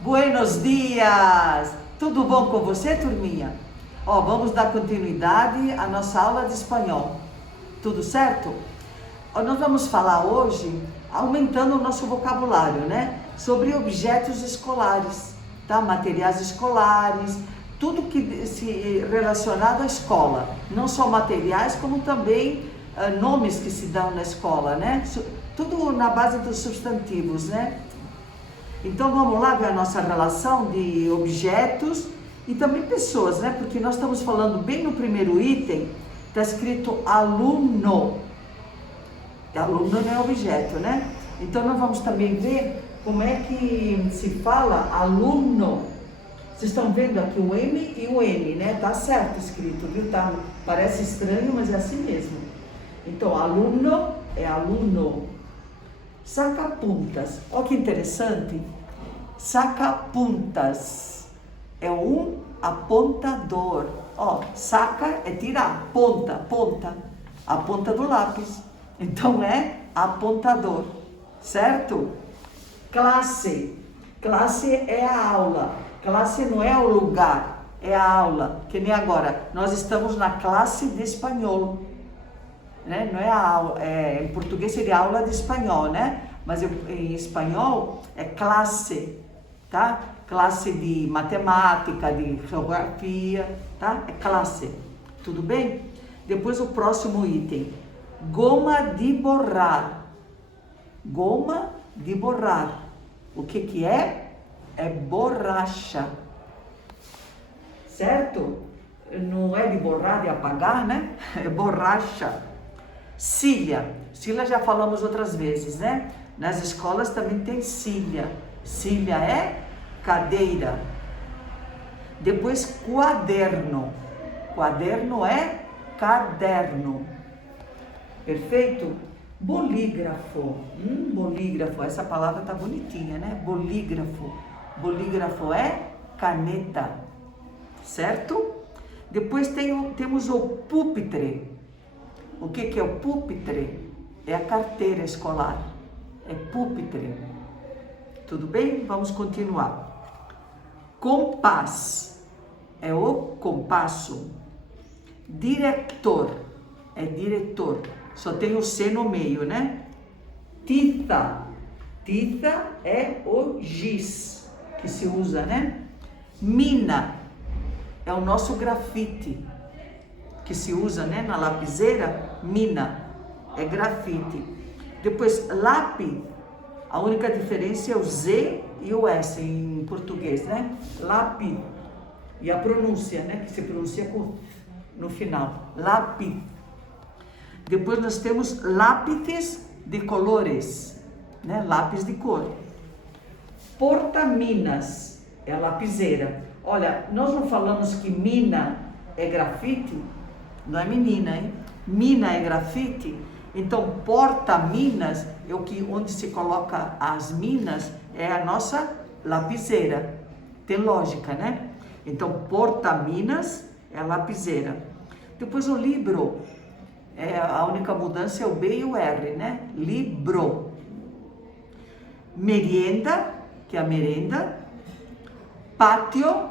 Buenos dias! Tudo bom com você, turminha? Vamos dar continuidade à nossa aula de espanhol. Tudo certo? Nós vamos falar hoje, aumentando o nosso vocabulário, né? Sobre objetos escolares, tá? Materiais escolares, tudo que se relacionado à escola. Não só materiais, como também nomes que se dão na escola, né? Tudo na base dos substantivos, né? Então vamos lá ver a nossa relação de objetos e também pessoas, né? Porque nós estamos falando bem no primeiro item, está escrito aluno. Aluno não é objeto, né? Então nós vamos também ver como é que se fala aluno. Vocês estão vendo aqui o M e o N, né? Tá certo escrito, viu? Tá, parece estranho, mas é assim mesmo. Então aluno é aluno. Sacapuntas, olha que interessante, sacapuntas é um apontador, saca é tirar, ponta, a ponta do lápis, então é apontador, certo? Classe é a aula, classe não é o lugar, é a aula, que nem agora, nós estamos na classe de espanhol. Né? Não é a aula, em português seria aula de espanhol, né? Mas em espanhol é classe, tá? Classe de matemática, de geografia, tá? É classe, tudo bem? Depois o próximo item, goma de borrar. Goma de borrar. O que é? É borracha, certo? Não é de borrar, de apagar, né? É borracha. Cilha já falamos outras vezes, né? Nas escolas também tem cilha. Cilha é cadeira. Depois quaderno. Quaderno é caderno. Perfeito? Bolígrafo. Bolígrafo, essa palavra tá bonitinha, né? Bolígrafo. Bolígrafo é caneta. Certo? Depois temos o pupitre. O que é o pupitre? É a carteira escolar. É pupitre. Tudo bem? Vamos continuar. Compás. É o compasso. Diretor. É diretor. Só tem o C no meio, né? Tiza. Tiza é o giz que se usa, né? Mina. É o nosso grafite que se usa, né, na lapiseira, mina, é grafite. Depois, lápis, a única diferença é o Z e o S em português, né? Lápis. E a pronúncia, né, que se pronuncia no final, lápis. Depois nós temos lápis de colores, né, lápis de cor. Porta-minas, é a lapiseira. Olha, nós não falamos que mina é grafite? Não é menina, hein? Mina é grafite, então porta-minas é onde se coloca as minas, é a nossa lapiseira. Tem lógica, né? Então porta-minas é a lapiseira. Depois o livro, a única mudança é o B e o R, né? Libro. Merienda, que é a merenda. Pátio,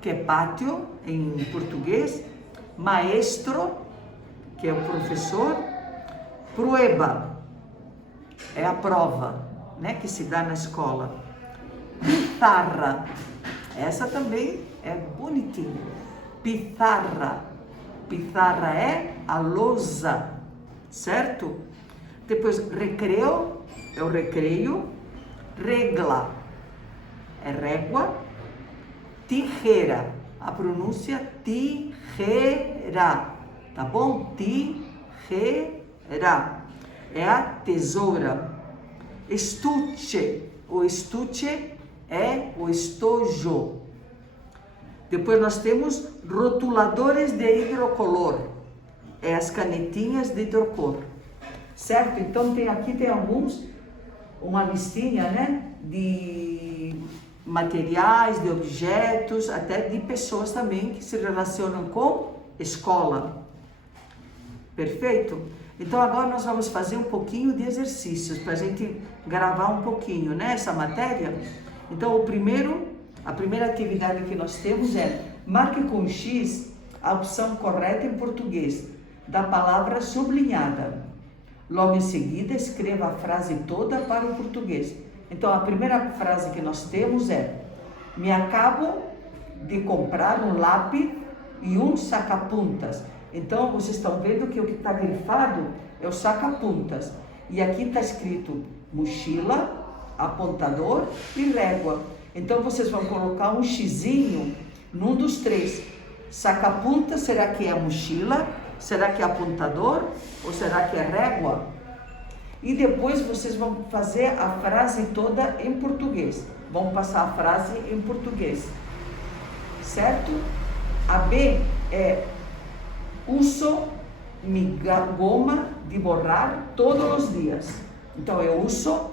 que é pátio em português. Maestro, que é o professor. Prueba, é a prova, né, que se dá na escola. Pizarra, essa também é bonitinha. Pizarra, pizarra é a lousa, certo? Depois recreio, é o recreio. Regla, é régua. Tijera, a pronúncia tijera, tá bom? Tijera é a tesoura. Estuche, o estuche é o estojo. Depois nós temos rotuladores de hidrocolor, é as canetinhas de hidrocor, certo? Então aqui tem uma listinha, né, de materiais, de objetos, até de pessoas também que se relacionam com escola. Perfeito? Então agora nós vamos fazer um pouquinho de exercícios para a gente gravar um pouquinho, né, essa matéria. Então, a primeira atividade que nós temos é marque com X a opção correta em português da palavra sublinhada. Logo em seguida, escreva a frase toda para o português. Então, a primeira frase que nós temos é: me acabo de comprar um lápis e um saca-puntas. Então, vocês estão vendo que o que está grifado é o saca-puntas. E aqui está escrito mochila, apontador e régua. Então, vocês vão colocar um xizinho num dos três. Saca-punta, será que é mochila? Será que é apontador? Ou será que é régua? E depois vocês vão fazer a frase toda em português. Vão passar a frase em português. Certo? A B é: uso mi goma de borrar todos os dias. Então, eu uso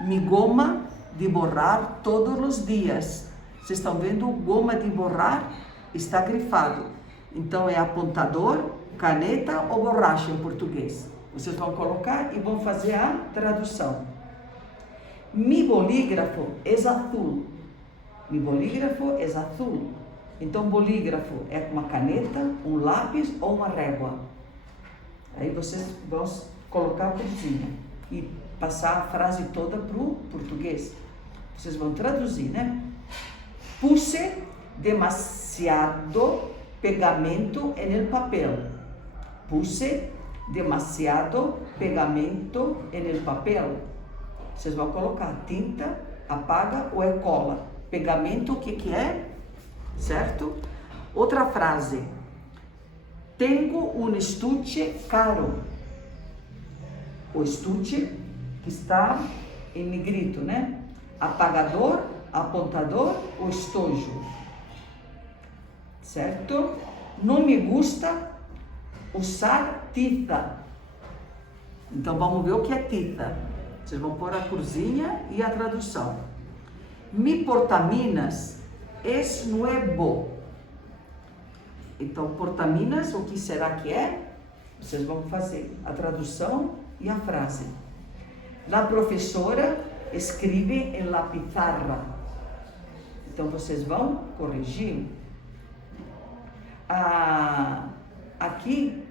mi goma de borrar todos os dias. Vocês estão vendo? Goma de borrar está grifado. Então, é apontador, caneta ou borracha em português. Vocês vão colocar e vão fazer a tradução. Mi bolígrafo é azul. Mi bolígrafo é azul. Então, bolígrafo é uma caneta, um lápis ou uma régua. Aí vocês vão colocar por cima e passar a frase toda para o português. Vocês vão traduzir, né? Puse demasiado pegamento en el papel. Puse demasiado pegamento en el papel. Vocês vão colocar tinta, apaga ou é cola. Pegamento, o que é? Certo? Outra frase. Tenho um estuche caro. O estuche que está em negrito, né? Apagador, apontador ou estojo. Certo? Não me gusta usar tinta. Então, vamos ver o que é tinta. Vocês vão pôr a corzinha e a tradução. Mi portaminas es nuevo. Então, portaminas, o que será que é? Vocês vão fazer a tradução e a frase. La professora escreve em la pizarra. Então, vocês vão corrigir. Aqui,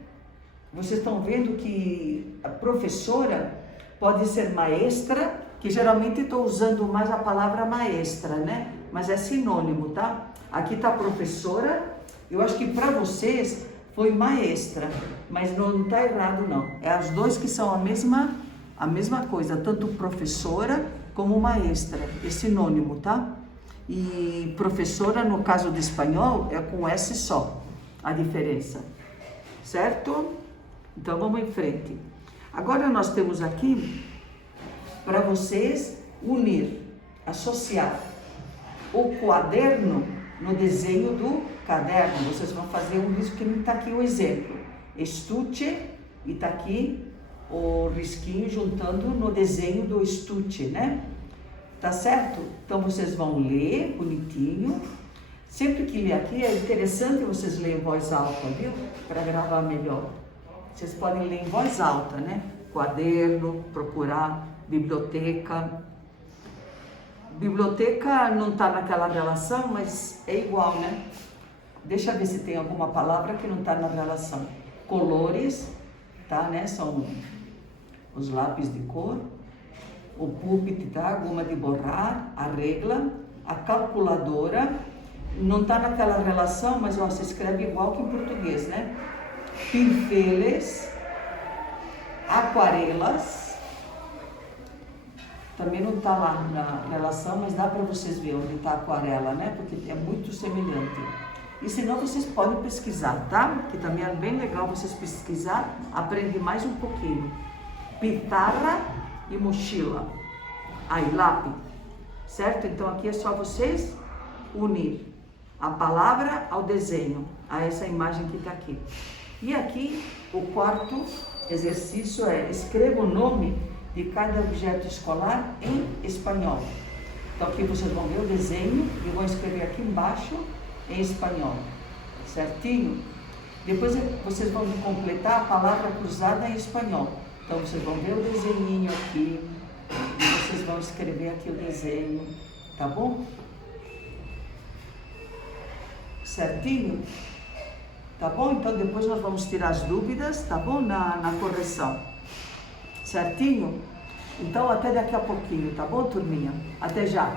vocês estão vendo que a professora pode ser maestra, que geralmente estou usando mais a palavra maestra, né? Mas é sinônimo, tá? Aqui está professora. Eu acho que para vocês foi maestra, mas não está errado, não. É as duas que são a mesma coisa, tanto professora como maestra. É sinônimo, tá? E professora, no caso do espanhol, é com S só, a diferença. Certo? Então, vamos em frente. Agora, nós temos aqui, para vocês, unir, associar o quaderno no desenho do caderno. Vocês vão fazer um risco que não está aqui o exemplo. Estuche, e está aqui o risquinho juntando no desenho do estuche, né? Tá certo? Então, vocês vão ler bonitinho. Sempre que ler aqui, é interessante vocês lerem em voz alta, viu? Para gravar melhor. Vocês podem ler em voz alta, né? Quaderno, procurar, biblioteca. Biblioteca não está naquela relação, mas é igual, né? Deixa eu ver se tem alguma palavra que não está na relação. Colores, tá, né? São os lápis de cor. O pupitre, tá? A goma de borrar, a régua, a calculadora. Não está naquela relação, mas ó, se escreve igual que em português, né? Pinceles, aquarelas. Também não está lá na relação, mas dá para vocês verem onde está a aquarela, né? Porque é muito semelhante. E senão vocês podem pesquisar, tá? Que também é bem legal vocês pesquisar, aprender mais um pouquinho. Pizarra e mochila. Aí, lápis. Certo? Então aqui é só vocês unir a palavra ao desenho, a essa imagem que está aqui. E aqui, o quarto exercício é: escreva o nome de cada objeto escolar em espanhol. Então aqui vocês vão ver o desenho e vão escrever aqui embaixo em espanhol, certinho? Depois vocês vão completar a palavra cruzada em espanhol. Então vocês vão ver o desenhinho aqui e vocês vão escrever aqui o desenho tá bom? Certinho? Tá bom? Então depois nós vamos tirar as dúvidas, tá bom? Na correção. Certinho? Então até daqui a pouquinho, tá bom, turminha? Até já!